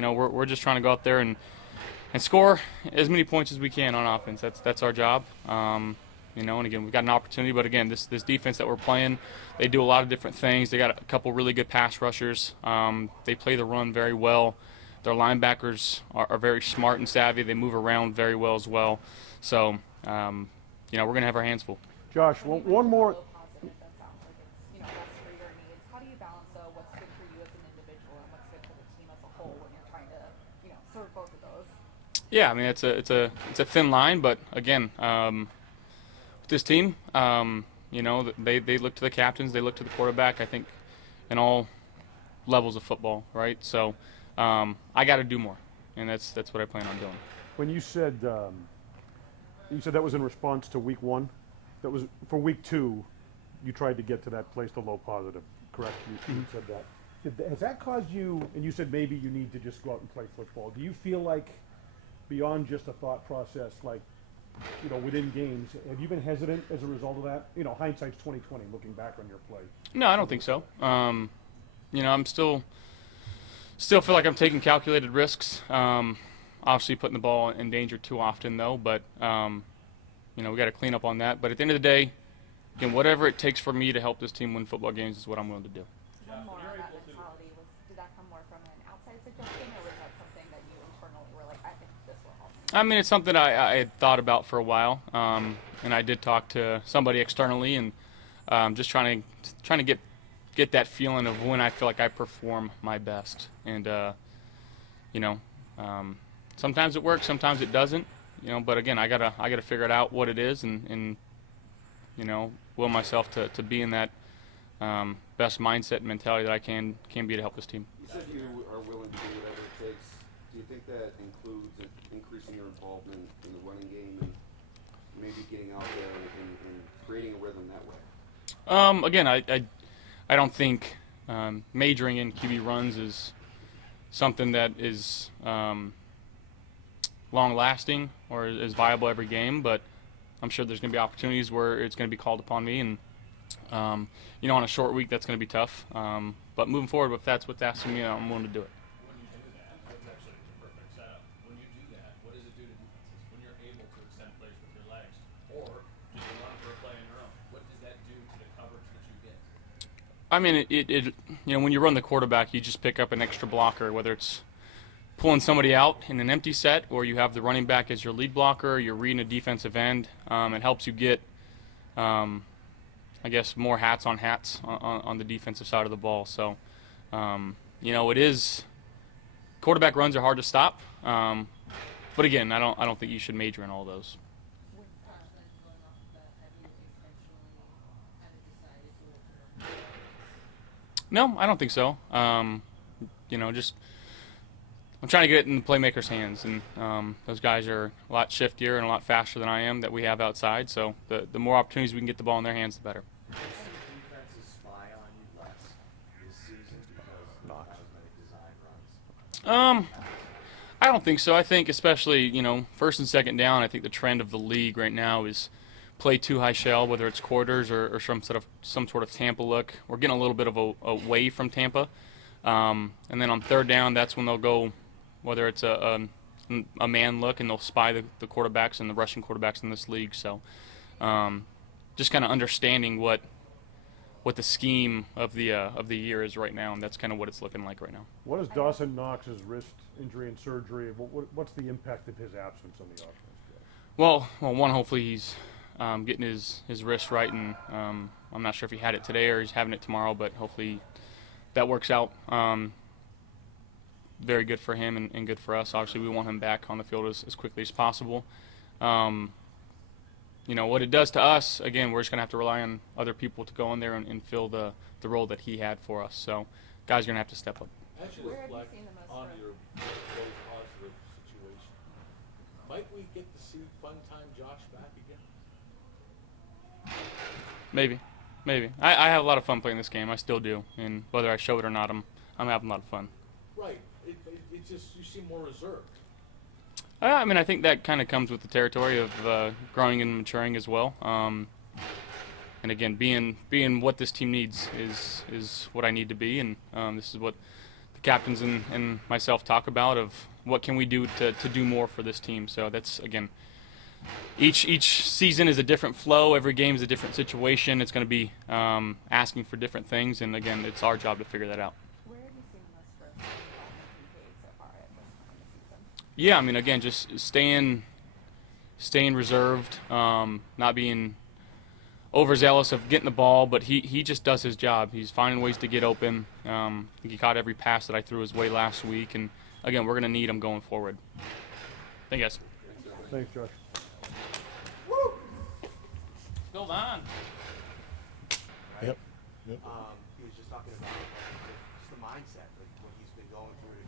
we're just trying to go out there and score as many points as we can on offense. That's our job. And again, we've got an opportunity, but again, this defense that we're playing, they do a lot of different things. They got a couple really good pass rushers. They play the run very well. Their linebackers are very smart and savvy. They move around very well as well. So, we're going to have our hands full. Josh, one more. How do you balance what's good for you as an individual and what's good for the team as a whole when you're trying to, serve both of those? Yeah, I mean it's a thin line, but again, with this team, they look to the captains, they look to the quarterback. I think in all levels of football, right? So I got to do more, and that's what I plan on doing. When you said that was in response to week 1, that was for week 2. You tried to get to that place, the low positive, correct? You said that. Has that caused you? And you said maybe you need to just go out and play football. Do you feel like beyond just a thought process, like within games, have you been hesitant as a result of that? Hindsight's 20/20, looking back on your play. No, I don't think so. I'm still feel like I'm taking calculated risks. Obviously putting the ball in danger too often, though. But we got to clean up on that. But at the end of the day, again, whatever it takes for me to help this team win football games is what I'm willing to do. One more on that mentality. Did that come more from an outside suggestion, or was that something that you internally were like, I think this will help me? I mean, it's something I had thought about for a while, and I did talk to somebody externally, and just trying to get that feeling of when I feel like I perform my best. And sometimes it works, sometimes it doesn't. But again, I gotta figure it out what it is, and will myself to be in that best mindset and mentality that I can be to help this team. You said you are willing to do whatever it takes. Do you think that includes increasing your involvement in the running game and maybe getting out there and creating a rhythm that way? Again, I don't think majoring in QB runs is something that is long-lasting or is viable every game, but I'm sure there's going to be opportunities where it's going to be called upon me, and on a short week that's going to be tough. But moving forward, if that's what's asking me, I'm willing to do it. When you do that, that's actually the perfect setup. When you do that, what does it do to defenses? When you're able to extend plays with your legs, or just run for a play on your own, what does that do to the coverage that you get? I mean, when you run the quarterback, you just pick up an extra blocker, whether it's pulling somebody out in an empty set, or you have the running back as your lead blocker, you're reading a defensive end. It helps you get, more hats on the defensive side of the ball. So, it is, quarterback runs are hard to stop. But again, I don't think you should major in all those. No, I don't think so. I'm trying to get it in the playmakers' hands, and those guys are a lot shiftier and a lot faster than I am that we have outside. So the more opportunities we can get the ball in their hands, the better. Defenses spy on you less this season because not as many design runs? I don't think so. I think especially, first and second down, I think the trend of the league right now is play too high shell, whether it's quarters or some sort of Tampa look. We're getting a little bit of away from Tampa. And then on third down, that's when they'll go, whether it's a man look, and they'll spy the quarterbacks and the rushing quarterbacks in this league. So just kind of understanding what the scheme of the year is right now, and that's kind of what it's looking like right now. What is Dawson Knox's wrist injury and surgery? What's the impact of his absence on the offense? Well, one, hopefully he's getting his wrist right, and I'm not sure if he had it today or he's having it tomorrow, but hopefully that works out very good for him and good for us. Obviously, we want him back on the field as quickly as possible. What it does to us, again, we're just going to have to rely on other people to go in there and fill the role that he had for us. So guys are going to have to step up. As you reflect on your very positive situation, might we get to see fun-time Josh back again? Maybe. I have a lot of fun playing this game. I still do. And whether I show it or not, I'm having a lot of fun. Right. It's just you seem more reserved. I think that kind of comes with the territory of growing and maturing as well. And again, being what this team needs is what I need to be, and this the captains and myself talk about of what can we do to do more for this team. So that's, again, each season is a different flow. Every game is a different situation. It's going to be asking for different things, and again, it's our job to figure that out. Where have you seen the most growth from Cade so far at this point in the season? Yeah, I mean, again, just staying reserved, not being overzealous of getting the ball, but he just does his job. He's finding ways to get open. He caught every pass that I threw his way last week, and again, we're going to need him going forward. Thank you, guys. Thanks, Josh. Build on. Yep. He was just talking about just the mindset, like what he's been going through.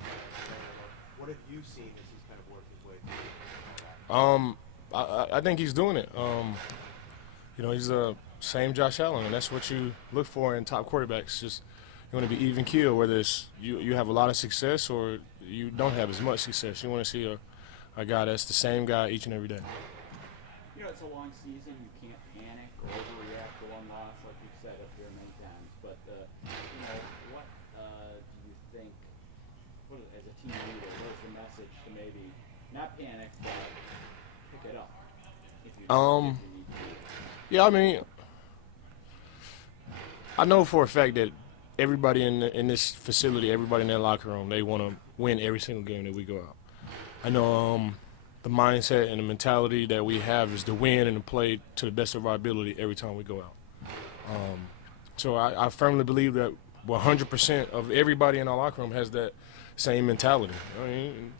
What have you seen as he's kind of worked his way through? I think he's doing it. He's the same Josh Allen, and that's what you look for in top quarterbacks. Just you want to be even keel, whether it's you have a lot of success or you don't have as much success. You want to see a guy that's the same guy each and every day. You know, it's a long season. You can't panic or overreact to one loss, like you've said up here many times. But, what do you think, as a team leader, what is the message to maybe not panic, but pick it up? If you need to. Yeah, I mean, I know for a fact that everybody in this facility, everybody in that locker room, they want to win every single game that we go out. I know the mindset and the mentality that we have is to win and to play to the best of our ability every time we go out. So I firmly believe that 100% of everybody in our locker room has that same mentality. I mean,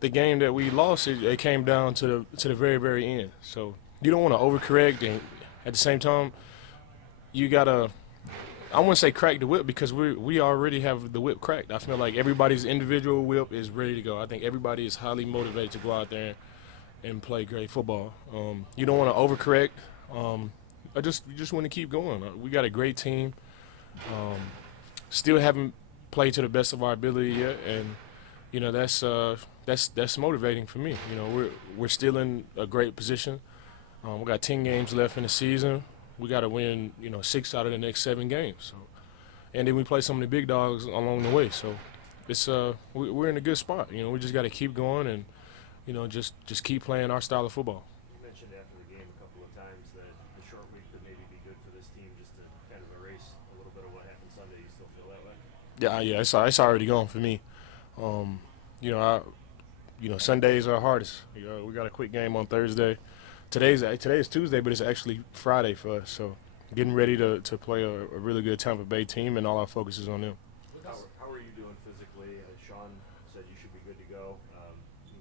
the game that we lost, it came down to the very, very end. So you don't want to overcorrect, and at the same time, you gotta. I wouldn't say crack the whip because we already have the whip cracked. I feel like everybody's individual whip is ready to go. I think everybody is highly motivated to go out there and play great football. You don't want to overcorrect. You just want to keep going. We got a great team. Still haven't played to the best of our ability yet, and that's motivating for me. We're still in a great position. We got 10 games left in the season. We got to win, 6 out of the next 7 games. So, and then we play some of the big dogs along the way. So, it's we're in a good spot. We just got to keep going and, just keep playing our style of football. You mentioned after the game a couple of times that the short week could maybe be good for this team just to kind of erase a little bit of what happened Sunday. You still feel that way? Yeah, it's already gone for me. Sundays are hardest. We got a quick game on Thursday. Today is Tuesday, but it's actually Friday for us. So getting ready to play a really good Tampa Bay team, and all our focus is on them. How are you doing physically? Sean said you should be good to go.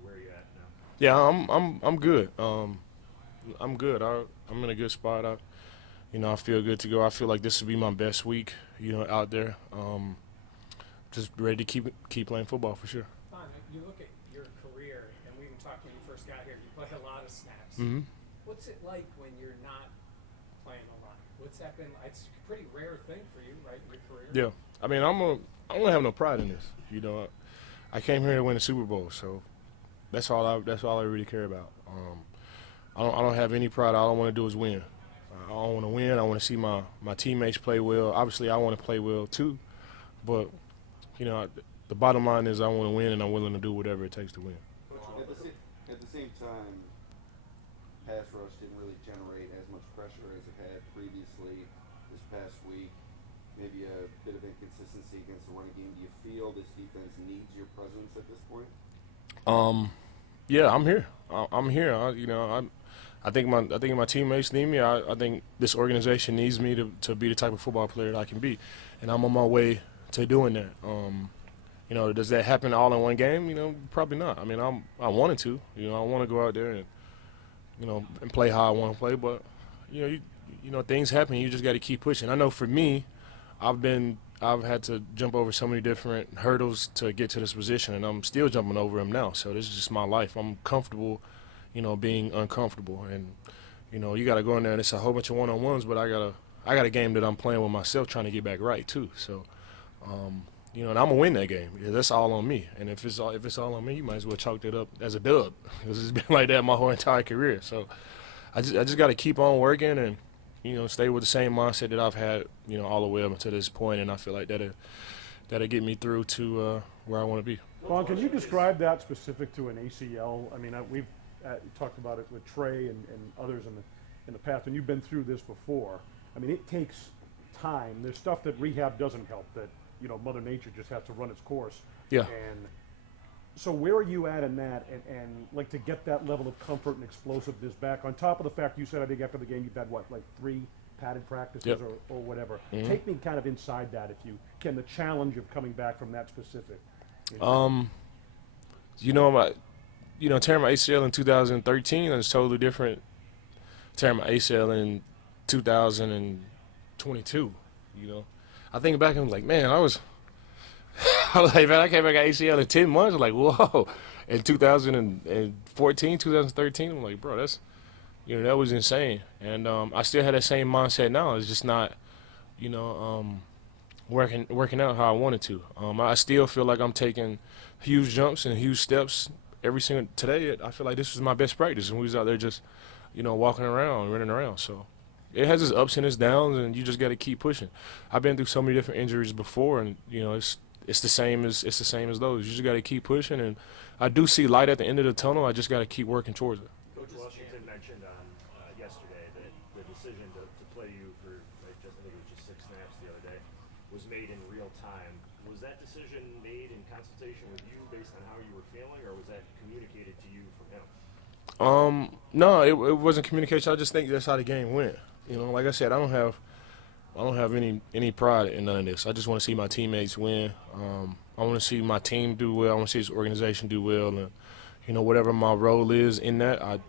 Where are you at now? Yeah, I'm good. I'm good. I'm in a good spot. I feel good to go. I feel like this will be my best week, out there. Just ready to keep playing football for sure. Fun. You look at your career, and we even talked when you first got here. You played a lot of snaps. Mm-hmm. What's it like when you're not playing a lot? What's that been? It's a pretty rare thing for you, right, in your career? Yeah. I mean, I don't have no pride in this. I came here to win a Super Bowl, so that's all I really care about. I don't have any pride. All I want to do is win. I want to win. I want to see my teammates play well. Obviously, I want to play well too, but the bottom line is I want to win, and I'm willing to do whatever it takes to win. At the same time, pass rush didn't really generate as much pressure as it had previously this past week. Maybe a bit of inconsistency against the running game. Do you feel this defense needs your presence at this point? Yeah, I'm here. I'm here. I think my teammates need me. I think this organization needs me to be the type of football player that I can be, and I'm on my way to doing that. Does that happen all in one game? Probably not. I mean, I wanted to. I want to go out there and and play how I want to play. But things happen. You just got to keep pushing. I know for me, I've had to jump over so many different hurdles to get to this position, and I'm still jumping over them now. So this is just my life. I'm comfortable, being uncomfortable, and you got to go in there and it's a whole bunch of one-on-ones. But I got a game that I'm playing with myself, trying to get back right too. So. And I'm gonna win that game. Yeah, that's all on me. And if it's all on me, you might as well chalk that up as a dub, because it's been like that my whole entire career. So I just got to keep on working and stay with the same mindset that I've had all the way up until this point. And I feel like that'll get me through to where I want to be. Ron, can you describe that specific to an ACL? I mean, we've talked about it with Trey and others in the past, and you've been through this before. I mean, it takes time. There's stuff that rehab doesn't help, that, you know, Mother Nature just has to run its course. Yeah. And so where are you at in that, and like, to get that level of comfort and explosiveness back, on top of the fact you said, I think after the game you've had, what, like 3 padded practices, yep, or whatever. Mm-hmm. Take me kind of inside that, if you can, the challenge of coming back from that specific. Tearing my ACL in 2013 is totally different. Tearing my ACL in 2022, you know. I think back and I'm like, man, I came back ACL in 10 months. I'm like, whoa. In 2014, 2013, I'm like, bro, that was insane. And I still had that same mindset now. It's just not, working out how I wanted to. I still feel like I'm taking huge jumps and huge steps every single today. I feel like this was my best practice, and we was out there just, walking around, running around. So it has its ups and its downs, and you just got to keep pushing. I've been through so many different injuries before, and it's the same as those. You just got to keep pushing, and I do see light at the end of the tunnel. I just got to keep working towards it. Coach Washington mentioned on yesterday that the decision to play you for, I think it was just 6 snaps the other day, was made in real time. Was that decision made in consultation with you based on how you were feeling, or was that communicated to you from him? No, it wasn't communication. I just think that's how the game went. Like I said, I don't have any pride in none of this. I just want to see my teammates win. I want to see my team do well. I want to see this organization do well, and whatever my role is in that, I'm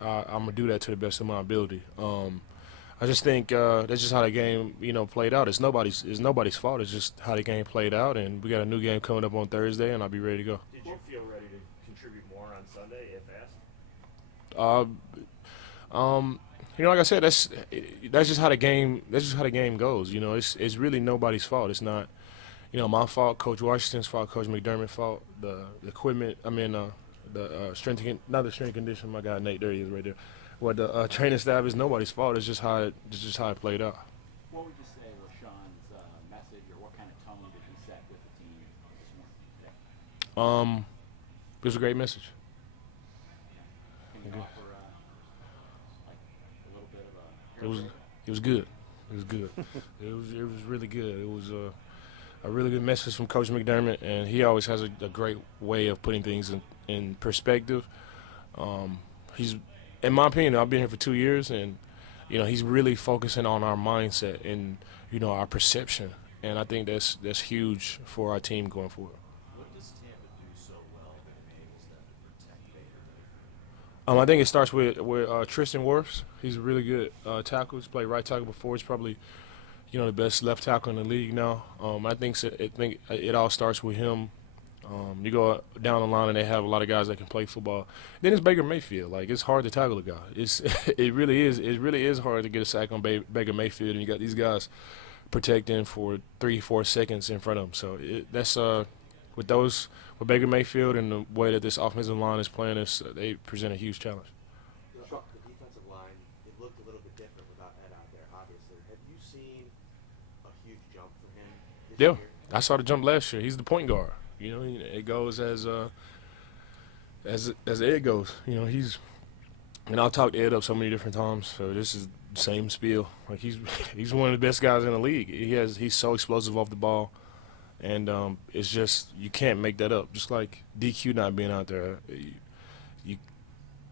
gonna do that to the best of my ability. I just think that's just how the game played out. It's nobody's fault. It's just how the game played out, and we got a new game coming up on Thursday, and I'll be ready to go. Did you feel ready to contribute more on Sunday if asked? Like I said, that's just how the game goes. It's really nobody's fault. It's not my fault, Coach Washington's fault, Coach McDermott's fault, the equipment. The strength and conditioning. My guy Nate, there he is right there. What the training staff is nobody's fault. It's just how it played out. What would you say was Sean's message, or what kind of tone did he set with the team this morning? It was a great message. Can you offer like a little bit of a? It was good. It was good. it was really good. It was a really good message from Coach McDermott, and he always has a great way of putting things in perspective. He's, in my opinion, I've been here for 2 years, and he's really focusing on our mindset and our perception, and I think that's huge for our team going forward. What does Tampa do so well that enables them to protect Baker? I think it starts with Tristan Wirfs. He's a really good tackle. He's played right tackle before. He's probably the best left tackle in the league now. I think it all starts with him. You go down the line and they have a lot of guys that can play football. Then it's Baker Mayfield. Like, it's hard to tackle a guy. It really is hard to get a sack on Baker Mayfield, and you got these guys protecting for 3-4 seconds in front of him. So that's with Baker Mayfield and the way that this offensive line is playing, they present a huge challenge. The defensive line, it looked a little bit different without Ed out there, obviously. Have you seen a huge jump from him this year? I saw the jump last year. He's the point guard. It goes as Ed goes. And I've talked Ed up so many different times. So this is the same spiel. Like, he's one of the best guys in the league. He's so explosive off the ball, and it's just, you can't make that up. Just like DQ not being out there,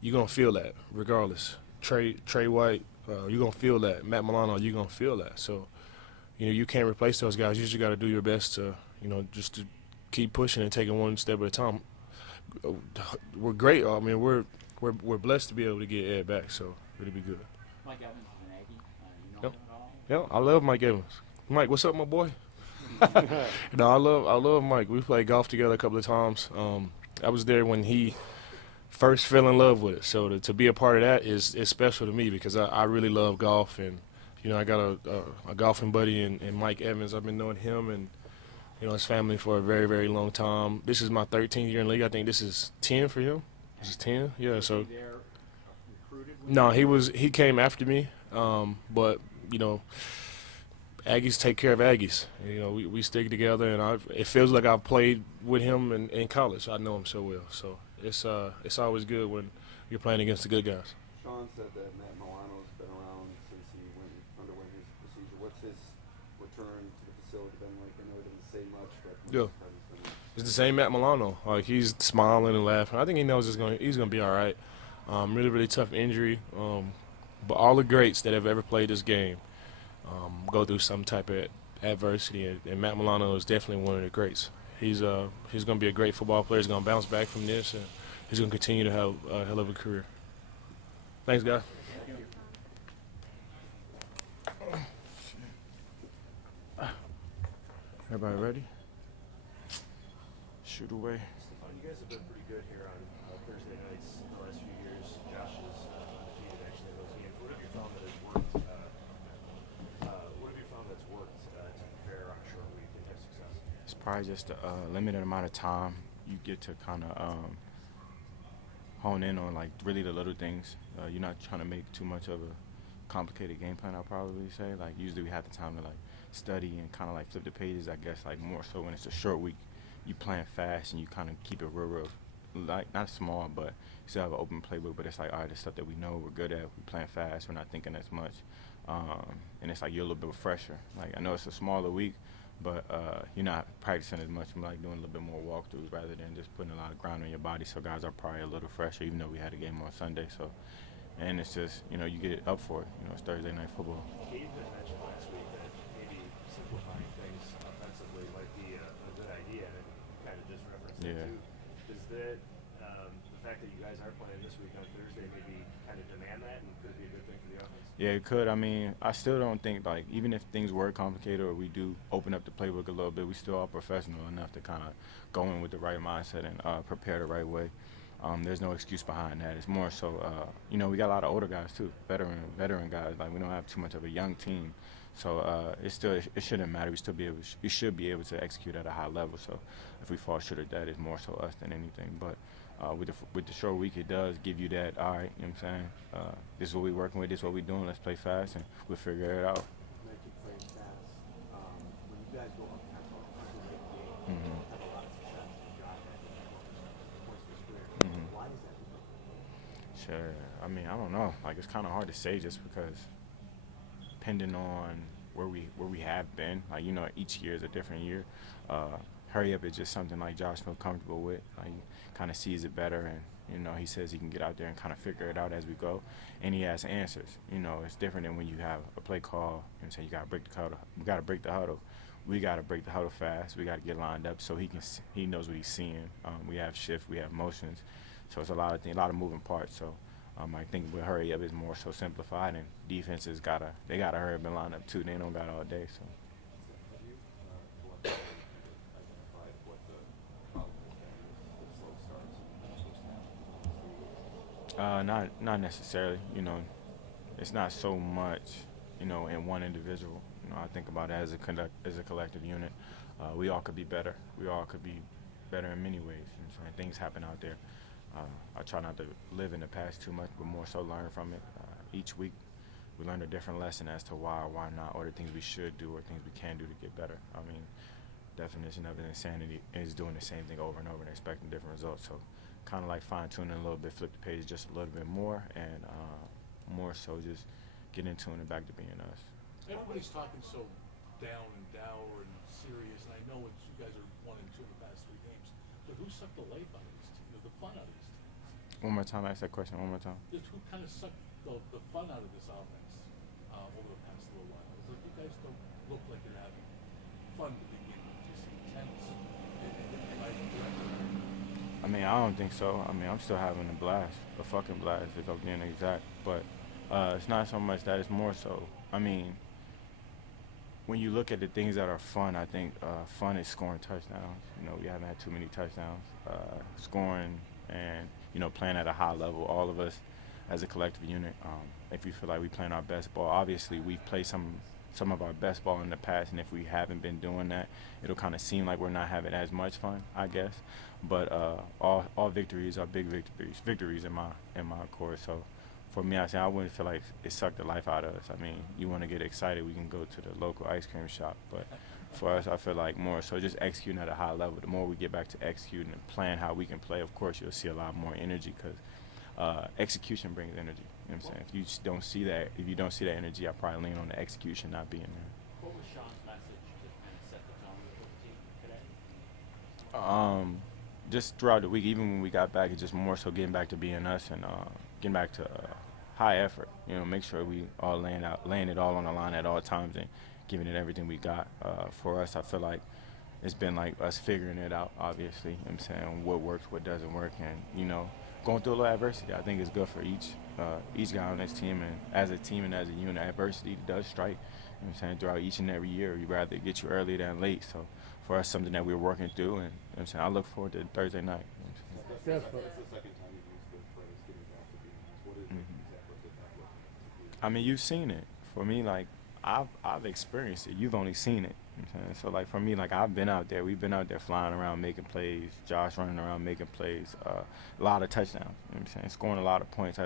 you're gonna feel that regardless. Trey White, you're gonna feel that. Matt Milano, you're gonna feel that. So you can't replace those guys. You just got to do your best to just to keep pushing and taking one step at a time. We're great. I mean, we're blessed to be able to get Ed back, so it'll be good. Mike Evans is an Aggie. You know Yep. him at all? Yeah, I love Mike Evans. Mike, what's up, my boy? No, I love Mike. We played golf together a couple of times. I was there when he first fell in love with it, so to be a part of that is special to me, because I really love golf, and I got a golfing buddy in Mike Evans. I've been knowing him and his family for a very, very long time. This is my 13th year in the league. I think this is 10 for him. This is 10. Yeah. So. Recruited? No, he came after me. But Aggies take care of Aggies. You know, we stick together, and it feels like I've played with him in college. I know him so well, so it's always good when you're playing against the good guys. Sean said that Matt Milano's been around since he underwent his procedure. What's his return to the facility been like? I know he didn't say much, but Yeah. It's the same Matt Milano. Like, he's smiling and laughing. I think he knows he's gonna be all right. Really, really tough injury. But all the greats that have ever played this game go through some type of adversity, and Matt Milano is definitely one of the greats. He's gonna be a great football player. He's gonna bounce back from this, and he's gonna continue to have a hell of a career. Thanks, guys. Everybody ready? Shoot away. Stefon, you guys have been pretty good here on Thursday nights the last few years. Josh is undefeated actually in those games. What have you found that has worked? What have you found that's worked to prepare on a short week and have success? It's probably just a limited amount of time you get to kind of hone in on, like, really the little things. You're not trying to make too much of a complicated game plan, I'll probably say. Like, usually we have the time to, like, study and kind of, like, flip the pages, I guess, like, more so when it's a short week. You playing fast and you kind of keep it real, like, not small, but you still have an open playbook, but it's like, all right, the stuff that we know we're good at, we're playing fast, we're not thinking as much. And it's like you're a little bit fresher. Like, I know it's a smaller week, but you're not practicing as much. I'm like doing a little bit more walkthroughs rather than just putting a lot of ground on your body. So guys are probably a little fresher, even though we had a game on Sunday. So, and it's just, you know, you get it up for it. You know, it's Thursday night football. Gabe had mentioned last week that maybe simplifying things offensively might be a good idea, and kind of just referenced that too. Does that, the fact that you guys are playing this week on Thursday, maybe kind of demand that, and could be a good thing for the offense? Yeah, it could. I mean, I still don't think, like, even if things were complicated or we do open up the playbook a little bit, we still are professional enough to kind of go in with the right mindset and prepare the right way. There's no excuse behind that. It's more so, you know, we got a lot of older guys too, veteran guys. Like, we don't have too much of a young team, so it shouldn't matter. We should be able to execute at a high level. So if we fall short of that, it's more so us than anything. But with the short week, it does give you that. All right, you know what I'm saying? This is what we're working with. This is what we're doing. Let's play fast, and we'll figure it out. You mentioned playing fast. When you guys go up tempo, have a lot of success with Josh points per square. Why is that? Sure. I mean, I don't know. Like, it's kind of hard to say just because depending on where we have been. Like, you know, each year is a different year. Hurry up is just something like Josh feels comfortable with. Like, he kind of sees it better, and, you know, he says he can get out there and kind of figure it out as we go, and he has answers. You know, it's different than when you have a play call and say you got to break the huddle. We got to break the huddle. We got to break the huddle fast. We got to get lined up so he knows what he's seeing. We have shift, we have motions, so it's a lot of moving parts. So I think with hurry up is more so simplified, and defenses gotta hurry up and line up too. They don't got all day. So. Not necessarily. You know, it's not so much, you know, in one individual. You know, I think about it as a collective unit. We all could be better. We all could be better in many ways. You know, things happen out there. I try not to live in the past too much, but more so learn from it. Each week, we learn a different lesson as to why or why not, or the things we should do, or things we can do to get better. I mean, definition of insanity is doing the same thing over and over and expecting different results. So, kind of like fine-tuning a little bit, flip the page just a little bit more, and more so just get into it and back to being us. Everybody's talking so down and dour and serious, and I know you guys are 1-2 in the past 3 games, but who sucked the life out of these teams, the fun out of these teams? One more time, ask that question one more time. Just who kind of sucked the fun out of this offense over the past little while? It's like you guys don't look like you're having fun to begin with, just intense. I mean, I don't think so. I mean, I'm still having a blast, a fucking blast, if I'm being exact. But it's not so much that, it's more so, I mean, when you look at the things that are fun, I think fun is scoring touchdowns. You know, we haven't had too many touchdowns. Scoring and, you know, playing at a high level, all of us as a collective unit. If we feel like we're playing our best ball, obviously we've played some of our best ball in the past, and if we haven't been doing that, it'll kind of seem like we're not having as much fun, I guess. But all victories are big victories in my course. So for me, I wouldn't feel like it sucked the life out of us. I mean, you want to get excited, we can go to the local ice cream shop. But for us, I feel like more so just executing at a high level. The more we get back to executing and playing how we can play, of course, you'll see a lot more energy because execution brings energy. You know what I'm saying? If you just don't see that, if you don't see that energy, I probably lean on the execution not being there. What was Sean's message to kind of set the tone for the team today? Just throughout the week, even when we got back, it's just more so getting back to being us and getting back to high effort. You know, make sure we all laying it all on the line at all times and giving it everything we got. For us, I feel like it's been like us figuring it out, obviously. You know what I'm saying? What works, what doesn't work, and, you know, going through a little adversity, I think is good for each guy on this team. And as a team and as a unit, adversity does strike, you know what I'm saying, throughout each and every year. We'd rather get you early than late. So for us, something that we're working through, and, you know what I'm saying, I look forward to Thursday night. You know what I'm saying? That's the second time you've used the phrase getting back to being us. What is it exactly that look like? I mean, you've seen it. For me, like, I've experienced it. You've only seen it. You know what I'm saying? So, like, for me, like, I've been out there. We've been out there flying around making plays. Josh running around making plays. A lot of touchdowns. You know what I'm saying? Scoring a lot of points.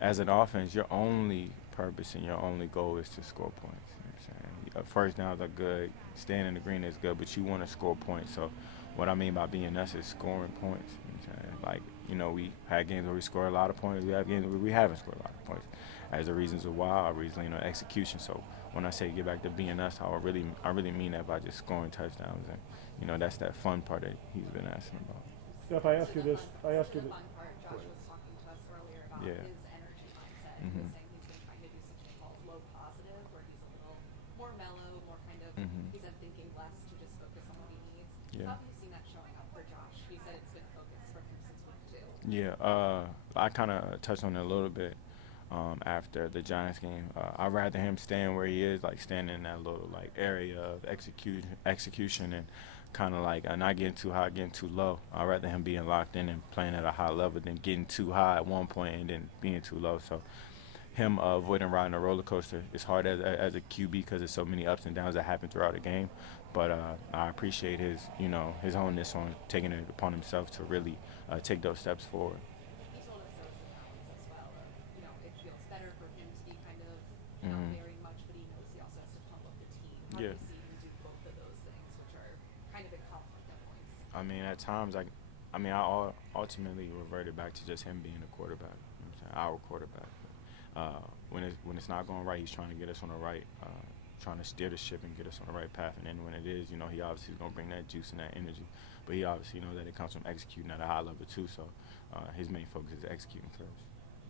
As an offense, your only purpose and your only goal is to score points. You know what I'm saying? First downs are good. Staying in the green is good, but you want to score points. So what I mean by being us is scoring points. You know what I'm saying? Like, you know, we had games where we score a lot of points. We have games where we haven't scored a lot of points. As the reasons of why, I really lean on execution. So when I say get back to being us, I really mean that by just scoring touchdowns. And, you know, that's that fun part that he's been asking about. Steph, I ask you this. The fun part, Josh was talking to us earlier about Yeah. his energy mindset. He was saying he's been trying to do something called low positive, where he's a little more mellow, more kind of, he's been thinking less to just focus on what he needs. Yeah. How have you seen that showing up for Josh? He said it's been focused for him since week 2. Yeah, I kind of touched on it a little bit after the Giants game. I'd rather him staying where he is, like standing in that little like area of execution and kind of like not getting too high, getting too low. I'd rather him being locked in and playing at a high level than getting too high at one point and then being too low. So him avoiding riding a roller coaster is hard as a QB because there's so many ups and downs that happen throughout the game. But I appreciate his honest on taking it upon himself to really take those steps forward. He told us there was a balance as well. You know, it feels better for him to be kind of not very much, but he knows he also has to pump up the team. How do you see him do both of those things, which are kind of in conflict at points? I mean, at times, I ultimately reverted back to just him being a quarterback. You know what I'm saying? Our quarterback. When it's not going right, he's trying to get us on the right, trying to steer the ship and get us on the right path. And then when it is, you know, he obviously is going to bring that juice and that energy. But he obviously knows that it comes from executing at a high level too. So his main focus is executing first.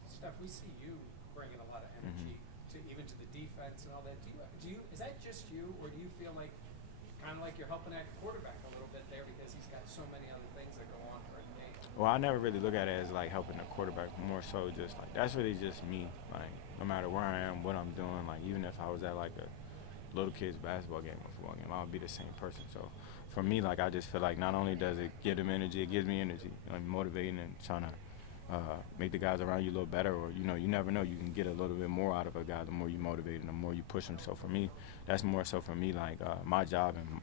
Steph, we see you bringing a lot of energy to even to the defense and all that. Do you is that just you, or do you feel like kind of like you're helping that quarterback a little bit there because he's got so many other things that go on during the game? Well, I never really look at it as like helping the quarterback. More so just like that's really just me. Like no matter where I am, what I'm doing, like even if I was at like a little kid's basketball game or football game, I would be the same person. So for me, like I just feel like not only does it give them energy, it gives me energy. Like motivating and trying to make the guys around you a little better, or you know, you never know, you can get a little bit more out of a guy the more you motivate and the more you push him. So for me, that's more so for me like my job and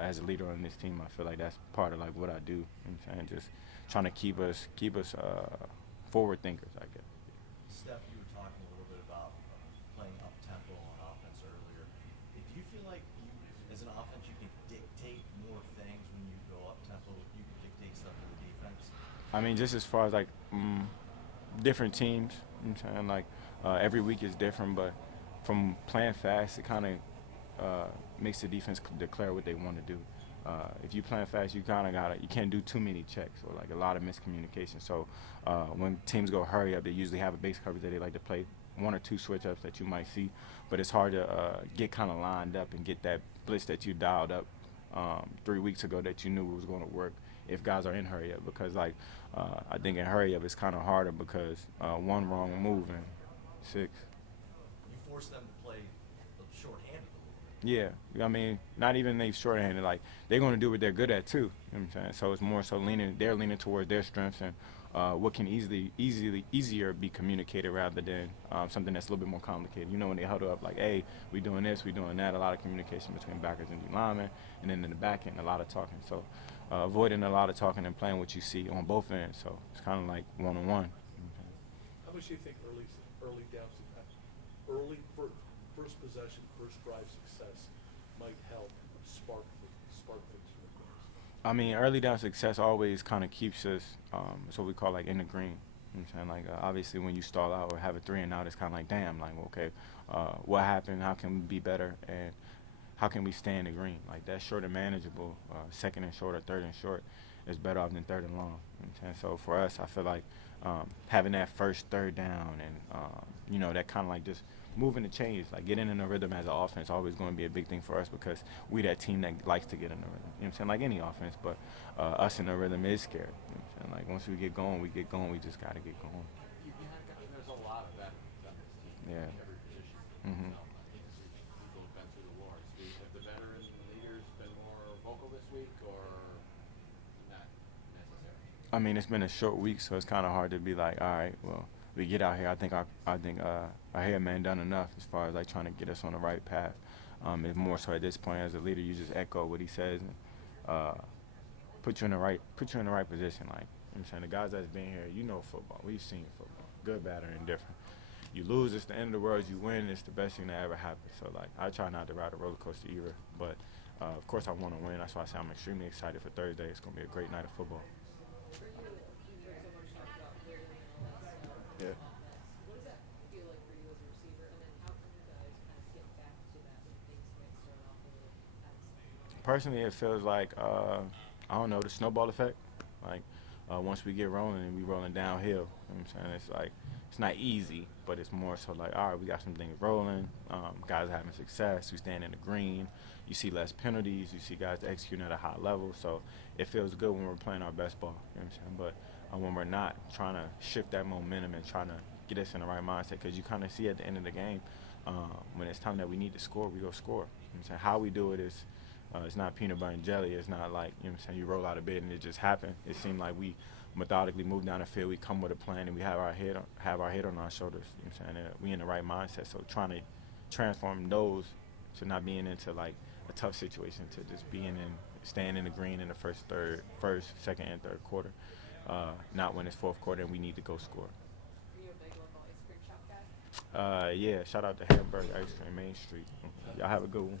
as a leader on this team, I feel like that's part of like what I do. You know what I'm saying? Just trying to keep us forward thinkers, I guess. Steph, you were talking a little bit about playing up tempo on offense earlier. Do you feel like you, as an offense, you can dictate more things when you go up tempo? You can dictate stuff to the defense. I mean, just as far as like different teams, you know what I'm saying, like every week is different, but from playing fast, it kind of makes the defense declare what they want to do. If you playing fast, you kind of you can't do too many checks or like a lot of miscommunication. So when teams go hurry up, they usually have a base coverage that they like to play, one or two switch ups that you might see, but it's hard to get kind of lined up and get that blitz that you dialed up 3 weeks ago that you knew was going to work if guys are in hurry up, because like I think in hurry up it's kind of harder because one wrong move and 6. You force them to play shorthanded. Yeah, I mean, not even they shorthanded. Like they're going to do what they're good at too. You know what I'm saying? So it's more so they're leaning towards their strengths and what can easier be communicated rather than something that's a little bit more complicated. You know, when they huddle up like, hey, we doing this, we doing that. A lot of communication between backers and D linemen, and then in the back end, a lot of talking. So avoiding a lot of talking and playing what you see on both ends. So it's kind of like one-on-one. A How much do you think early first possession, first drive success might help spark things for the players? I mean, early down success always kind of keeps us, it's what we call like in the green. You know what I'm saying? Like, obviously when you stall out or have a 3 and out, it's kind of like, damn, like, okay, what happened? How can we be better? And how can we stay in the green? Like, that's short and manageable. Second and short or third and short is better off than third and long. You know what I'm saying? So for us, I feel like having that first third down and, you know, that kind of like just moving the chains, like getting in a rhythm as an offense, always going to be a big thing for us because we that team that likes to get in the rhythm. You know what I'm saying? Like any offense, but us in the rhythm is scary. You know what I'm saying? Like once we get going, we get going. We just got to get going. There's a lot of veterans on this team. Yeah. Every position. Mm-hmm. People have been through the wars. Have the veteran leaders been more vocal this week, or not necessarily? I mean, it's been a short week, so it's kind of hard to be like, all right, well, we get out here. I think our head man done enough as far as like trying to get us on the right path. It's more so at this point as a leader, you just echo what he says and put you in the right position. Like, you know what I'm saying, the guys that's been here, you know football. We've seen football, good, bad, or indifferent. You lose, it's the end of the world. You win, it's the best thing that ever happened. So like, I try not to ride a roller coaster either, but of course I want to win. That's why I say I'm extremely excited for Thursday. It's going to be a great night of football. Yeah. What does that feel like for you as a receiver, and then how can you guys kind of get back to that when things might start off a little bad? Personally, it feels like, I don't know, the snowball effect. Like, once we get rolling and we rolling downhill, you know what I'm saying? It's like, it's not easy, but it's more so like, all right, we got some things rolling. Guys are having success. We stand in the green. You see less penalties. You see guys executing at a high level. So it feels good when we're playing our best ball, you know what I'm saying? But when we're not, trying to shift that momentum and trying to get us in the right mindset, because you kind of see at the end of the game, when it's time that we need to score, we go score. You know what I'm saying? How we do it is, it's not peanut butter and jelly. It's not like, you know what I'm saying, you roll out of bed and it just happened. It seemed like we methodically move down the field, we come with a plan, and we have our head on our shoulders. You know what I'm saying? We in the right mindset. So trying to transform those to not being into like a tough situation to just staying in the green in the first, second, and third quarter. Not when it's fourth quarter and we need to go score. Are you a big local ice cream shop guy? Yeah, shout out to Hamburg Ice Cream, Main Street. Y'all have a good one.